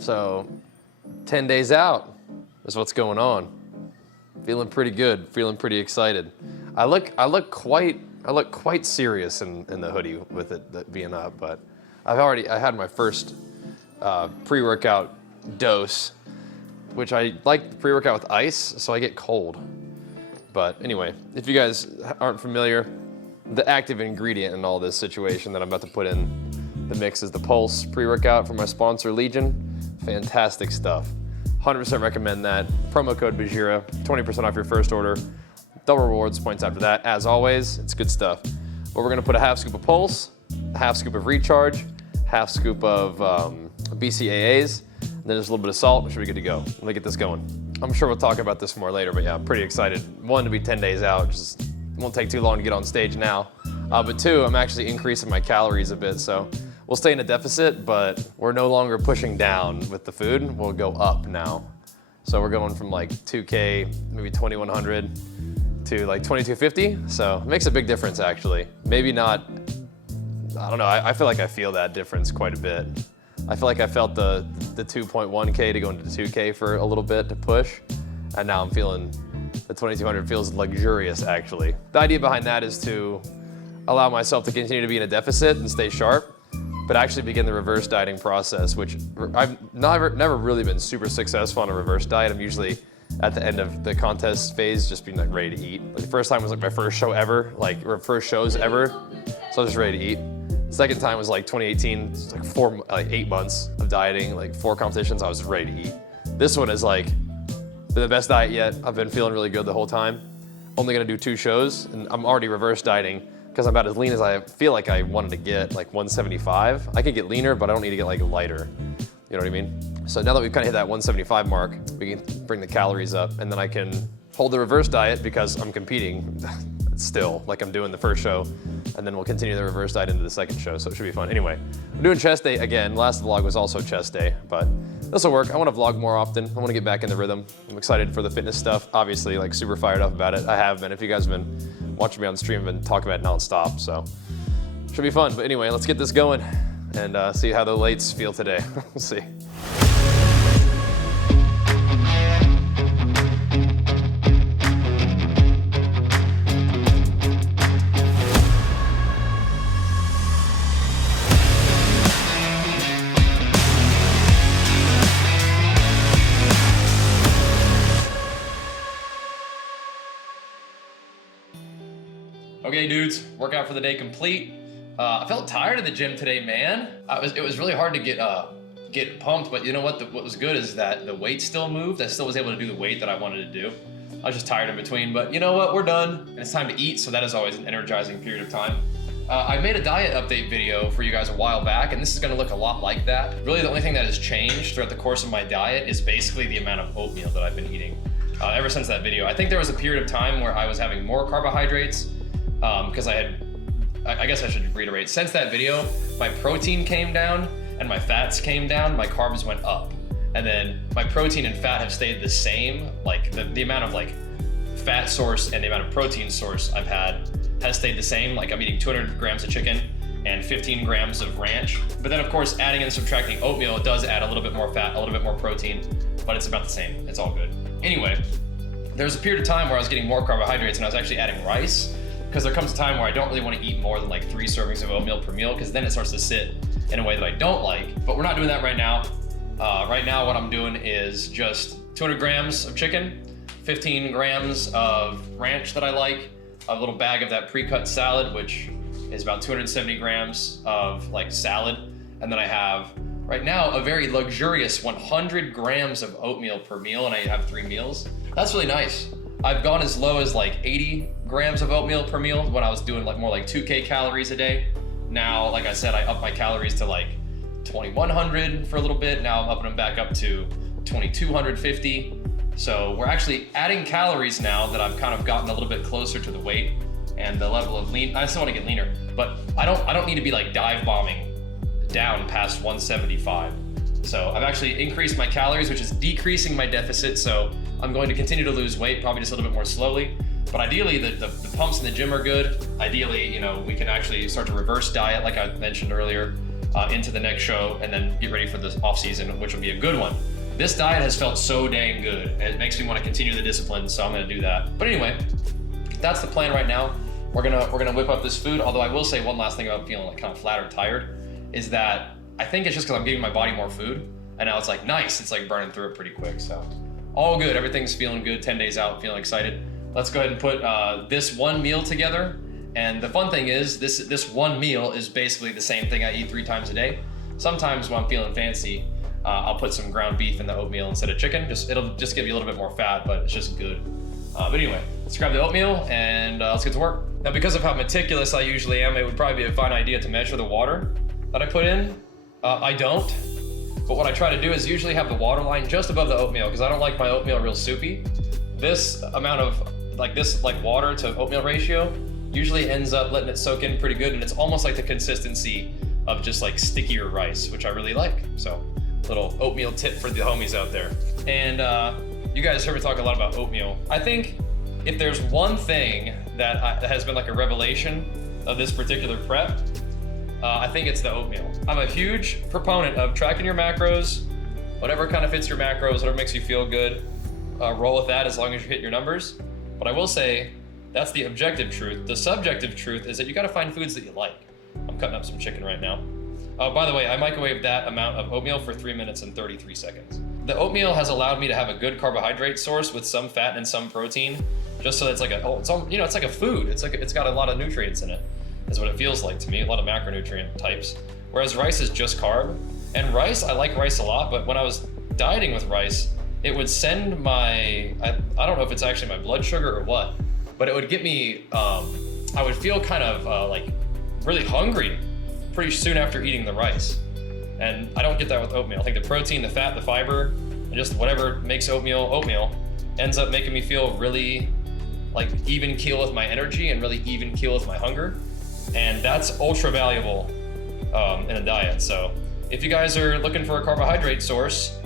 So 10 days out is what's going on. Feeling pretty good, feeling pretty excited. I look quite serious in the hoodie with it being up, but I had my first pre-workout dose, which I like the pre-workout with ice, so I get cold. But anyway, if you guys aren't familiar, the active ingredient in all this situation that I'm about to put in the mix is the Pulse pre-workout from my sponsor Legion. Fantastic stuff. 100% recommend that. Promo code Bajheera, 20% off your first order. Double rewards points after that. As always, it's good stuff. But we're gonna put a half scoop of Pulse, a half scoop of Recharge, half scoop of BCAAs, and then just a little bit of salt. We should be good to go. Let me get this going. I'm sure we'll talk about this more later, but yeah, I'm pretty excited. One, to be 10 days out, just won't take too long to get on stage now. But two, I'm actually increasing my calories a bit, so we'll stay in a deficit, but we're no longer pushing down with the food. We'll go up now. So we're going from like 2K, maybe 2,100 to like 2,250. So it makes a big difference actually. Maybe not, I don't know, I feel like I feel that difference quite a bit. I feel like I felt the 2.1K to go into 2K for a little bit to push, and now I'm feeling the 2,200 feels luxurious actually. The idea behind that is to allow myself to continue to be in a deficit and stay sharp, but actually begin the reverse dieting process, which I've never really been super successful on a reverse diet. I'm usually at the end of the contest phase just being like ready to eat. Like the first time was like my first show ever, or first shows ever, so I was just ready to eat. The second time was like 2018, it's like 8 months of dieting, like 4 competitions, I was ready to eat. This one is like the best diet yet. I've been feeling really good the whole time. Only gonna do 2 shows, and I'm already reverse dieting because I'm about as lean as I feel like I wanted to get, like 175. I could get leaner, but I don't need to get like lighter. You know what I mean? So now that we've kind of hit that 175 mark, we can bring the calories up, and then I can hold the reverse diet because I'm competing still, like I'm doing the first show, and then we'll continue the reverse diet into the second show, so it should be fun. Anyway, we're doing chest day again. Last vlog was also chest day, but this will work. I want to vlog more often. I want to get back in the rhythm. I'm excited for the fitness stuff. Obviously, like super fired up about it. I have been. If you guys have been watching me on stream, I've been talking about it nonstop, so should be fun. But anyway, let's get this going and see how the lates feel today. We'll see. Okay, dudes, workout for the day complete. I felt tired of the gym today, man. It was really hard to get pumped, but you know what? What was good is that the weight still moved. I still was able to do the weight that I wanted to do. I was just tired in between, but you know what? We're done, and it's time to eat, so that is always an energizing period of time. I made a diet update video for you guys a while back, and this is gonna look a lot like that. Really, the only thing that has changed throughout the course of my diet is basically the amount of oatmeal that I've been eating ever since that video. I think there was a period of time where I was having more carbohydrates, because I guess I should reiterate, since that video, my protein came down and my fats came down, my carbs went up. And then my protein and fat have stayed the same, like the amount of like fat source and the amount of protein source I've had has stayed the same. Like I'm eating 200 grams of chicken and 15 grams of ranch. But then of course, adding and subtracting oatmeal, it does add a little bit more fat, a little bit more protein, but it's about the same, it's all good. Anyway, there was a period of time where I was getting more carbohydrates and I was actually adding rice, because there comes a time where I don't really want to eat more than like 3 servings of oatmeal per meal, because then it starts to sit in a way that I don't like. But we're not doing that right now. Right now what I'm doing is just 200 grams of chicken, 15 grams of ranch that I like, a little bag of that pre-cut salad, which is about 270 grams of like salad. And then I have, right now, a very luxurious 100 grams of oatmeal per meal, and I have 3 meals. That's really nice. I've gone as low as like 80 grams of oatmeal per meal when I was doing like more like 2K calories a day. Now, like I said, I upped my calories to like 2,100 for a little bit. Now I'm upping them back up to 2,250. So we're actually adding calories now that I've kind of gotten a little bit closer to the weight and the level of lean. I still want to get leaner, but I don't need to be like dive bombing down past 175. So I've actually increased my calories, which is decreasing my deficit. So I'm going to continue to lose weight, probably just a little bit more slowly. But ideally, the pumps in the gym are good. Ideally, you know, we can actually start to reverse diet, like I mentioned earlier. into the next show, and then get ready for the off season, which will be a good one. This diet has felt so dang good. It makes me want to continue the discipline, so I'm gonna do that. But anyway, that's the plan right now. We're gonna whip up this food. Although I will say one last thing about feeling like kind of flat or tired is that I think it's just because I'm giving my body more food, and now it's like nice. It's like burning through it pretty quick. So all good. Everything's feeling good. 10 days out, feeling excited. Let's go ahead and put this one meal together. And the fun thing is this one meal is basically the same thing I eat 3 times a day. Sometimes when I'm feeling fancy, I'll put some ground beef in the oatmeal instead of chicken. It'll just give you a little bit more fat, but it's just good. But anyway, let's grab the oatmeal and let's get to work. Now, because of how meticulous I usually am, it would probably be a fine idea to measure the water that I put in. I don't, but what I try to do is usually have the water line just above the oatmeal because I don't like my oatmeal real soupy. This amount of like water to oatmeal ratio usually ends up letting it soak in pretty good, and it's almost like the consistency of just like stickier rice, which I really like. So, little oatmeal tip for the homies out there. And you guys heard me talk a lot about oatmeal. I think if there's one thing that has been like a revelation of this particular prep, I think it's the oatmeal. I'm a huge proponent of tracking your macros, whatever kind of fits your macros, whatever makes you feel good, roll with that as long as you hit your numbers. But I will say, that's the objective truth. The subjective truth is that you gotta find foods that you like. I'm cutting up some chicken right now. By the way, I microwaved that amount of oatmeal for 3 minutes and 33 seconds. The oatmeal has allowed me to have a good carbohydrate source with some fat and some protein, just so it's like it's like a food. It's got a lot of nutrients in it, is what it feels like to me, a lot of macronutrient types. Whereas rice is just carb. And rice, I like rice a lot, but when I was dieting with rice, it would send I don't know if it's actually my blood sugar or what, but it would get me, I would feel kind of like really hungry pretty soon after eating the rice. And I don't get that with oatmeal. I think the protein, the fat, the fiber, and just whatever makes oatmeal ends up making me feel really like even keel with my energy and really even keel with my hunger. And that's ultra valuable in a diet. So if you guys are looking for a carbohydrate source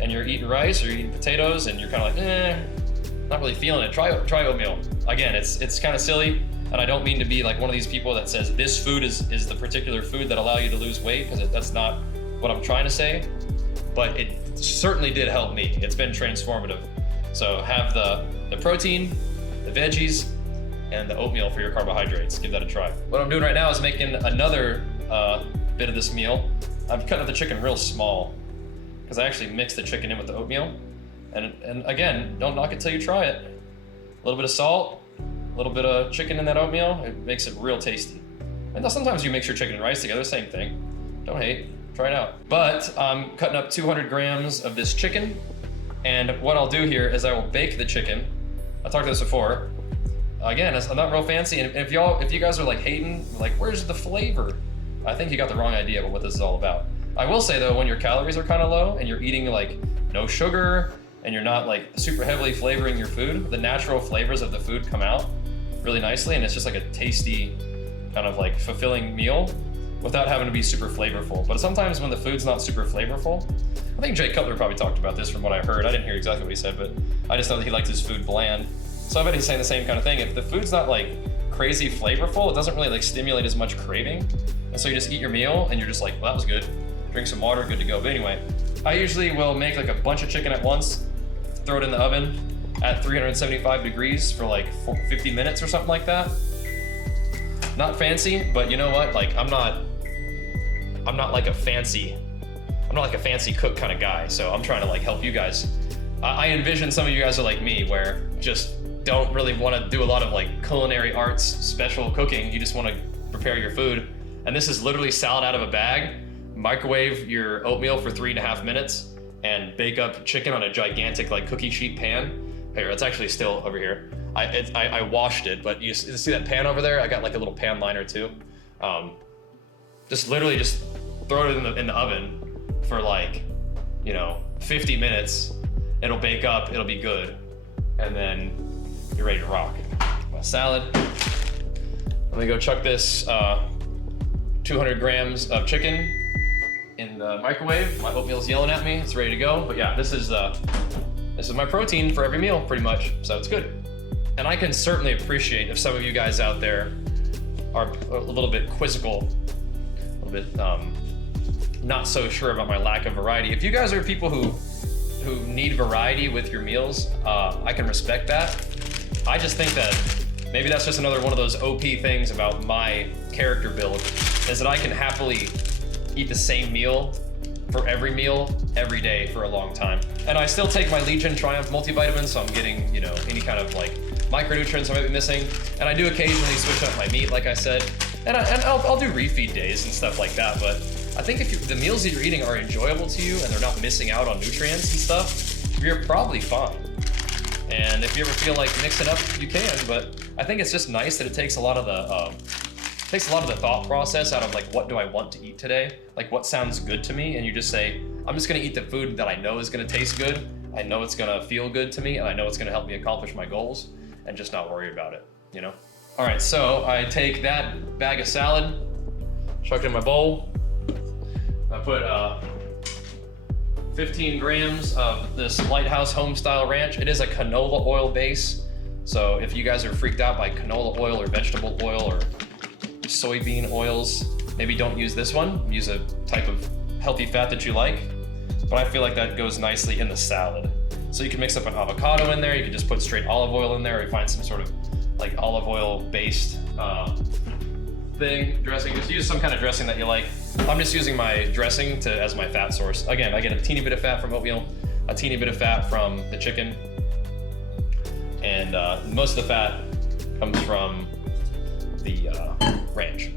and you're eating rice or you're eating potatoes and you're kind of like, not really feeling it, try oatmeal. Again, it's kind of silly, and I don't mean to be like one of these people that says this food is the particular food that allow you to lose weight, because that's not what I'm trying to say, but it certainly did help me. It's been transformative. So have the protein, the veggies, and the oatmeal for your carbohydrates. Give that a try. What I'm doing right now is making another bit of this meal. I'm cutting up the chicken real small because I actually mixed the chicken in with the oatmeal. And again, don't knock it till you try it. A little bit of salt, a little bit of chicken in that oatmeal, it makes it real tasty. And sometimes you mix your chicken and rice together, same thing. Don't hate, try it out. But I'm cutting up 200 grams of this chicken, and what I'll do here is I will bake the chicken. I talked about this before. Again, I'm not real fancy, and if you guys are like hating, like where's the flavor? I think you got the wrong idea about what this is all about. I will say though, when your calories are kind of low and you're eating like no sugar and you're not like super heavily flavoring your food, the natural flavors of the food come out really nicely, and it's just like a tasty, kind of like fulfilling meal without having to be super flavorful. But sometimes when the food's not super flavorful, I think Jay Cutler probably talked about this from what I heard. I didn't hear exactly what he said, but I just know that he liked his food bland. So I bet he's saying the same kind of thing. If the food's not like crazy flavorful, it doesn't really like stimulate as much craving. And so you just eat your meal and you're just like, well, that was good. Drink some water, good to go. But anyway, I usually will make like a bunch of chicken at once, throw it in the oven at 375 degrees for like 50 minutes or something like that. Not fancy, but you know what? Like I'm not like a fancy cook kind of guy. So I'm trying to like help you guys. I envision some of you guys are like me, where just don't really want to do a lot of like culinary arts special cooking. You just want to prepare your food. And this is literally salad out of a bag. Microwave your oatmeal for 3.5 minutes and bake up chicken on a gigantic like cookie sheet pan. Here, it's actually still over here. I washed it, but you see that pan over there? I got like a little pan liner too. Just literally just throw it in the oven for like, 50 minutes. It'll bake up, it'll be good. And then you're ready to rock. My salad. I'm gonna go chuck this 200 grams of chicken in the microwave. My oatmeal's yelling at me, it's ready to go. But yeah, this is my protein for every meal pretty much, so it's good. And I can certainly appreciate if some of you guys out there are a little bit quizzical, a little bit not so sure about my lack of variety. If you guys are people who need variety with your meals, I can respect that. I just think that maybe that's just another one of those OP things about my character build, is that I can happily eat the same meal for every meal every day for a long time. And I still take my Legion Triumph multivitamins, so I'm getting, you know, any kind of like micronutrients I might be missing. And I do occasionally switch up my meat, like I said. And I'll do refeed days and stuff like that. But I think if the meals that you're eating are enjoyable to you and they're not missing out on nutrients and stuff, you're probably fine. And if you ever feel like mixing up, you can. But I think it's just nice that it takes a lot of the thought process out of like, what do I want to eat today? Like, what sounds good to me? And you just say, I'm just gonna eat the food that I know is gonna taste good. I know it's gonna feel good to me, and I know it's gonna help me accomplish my goals, and just not worry about it, you know? All right, so I take that bag of salad, chuck it in my bowl. I put 15 grams of this Lighthouse Homestyle Ranch. It is a canola oil base. So if you guys are freaked out by canola oil or vegetable oil or soybean oils, maybe don't use this one. Use a type of healthy fat that you like. But I feel like that goes nicely in the salad. So you can mix up an avocado in there. You can just put straight olive oil in there, or you find some sort of like olive oil based dressing. Just use some kind of dressing that you like. I'm just using my dressing as my fat source. Again, I get a teeny bit of fat from oatmeal, a teeny bit of fat from the chicken, and most of the fat comes from the ranch.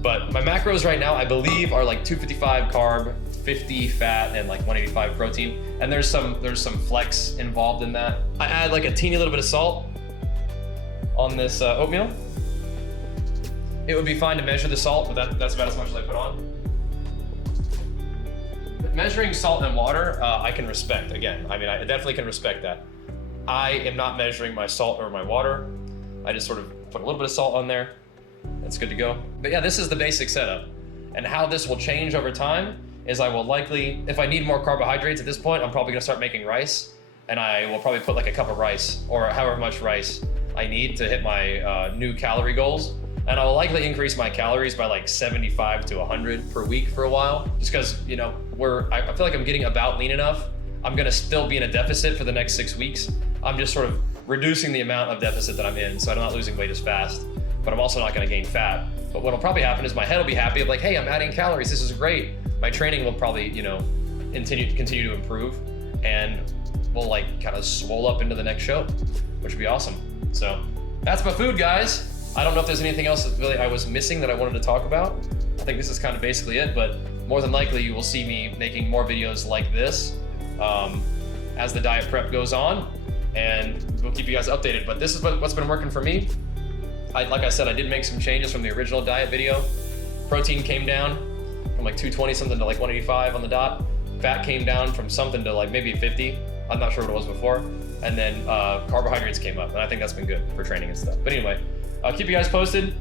But my macros right now, I believe, are like 255 carb, 50 fat, and like 185 protein. And there's some flex involved in that. I add like a teeny little bit of salt on this oatmeal. It would be fine to measure the salt, but that's about as much as I put on. But measuring salt and water, I can respect. Again, I mean, I definitely can respect that. I am not measuring my salt or my water. I just sort of put a little bit of salt on there. That's good to go. But yeah, this is the basic setup. And how this will change over time is I will likely, if I need more carbohydrates at this point, I'm probably gonna start making rice. And I will probably put like a cup of rice or however much rice I need to hit my new calorie goals. And I will likely increase my calories by like 75 to 100 per week for a while. Just because, you know, I feel like I'm getting about lean enough. I'm gonna still be in a deficit for the next 6 weeks. I'm just sort of reducing the amount of deficit that I'm in, so I'm not losing weight as fast, but I'm also not gonna gain fat. But what'll probably happen is my head will be happy of like, hey, I'm adding calories, this is great. My training will probably, you know, continue to improve, and we'll like kind of swole up into the next show, which would be awesome. So that's my food, guys. I don't know if there's anything else that really I was missing that I wanted to talk about. I think this is kind of basically it, but more than likely you will see me making more videos like this as the diet prep goes on, and we'll keep you guys updated. But this is what's been working for me. Like I said, I did make some changes from the original diet video. Protein came down from like 220 something to like 185 on the dot. Fat came down from something to like maybe 50. I'm not sure what it was before. And then carbohydrates came up, and I think that's been good for training and stuff. But anyway, I'll keep you guys posted.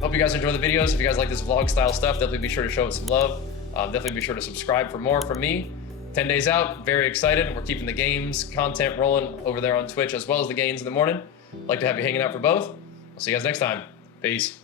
Hope you guys enjoy the videos. If you guys like this vlog style stuff, definitely be sure to show it some love. Definitely be sure to subscribe for more from me. 10 days out, very excited. We're keeping the games content rolling over there on Twitch, as well as the gains in the morning. Like to have you hanging out for both. I'll see you guys next time. Peace.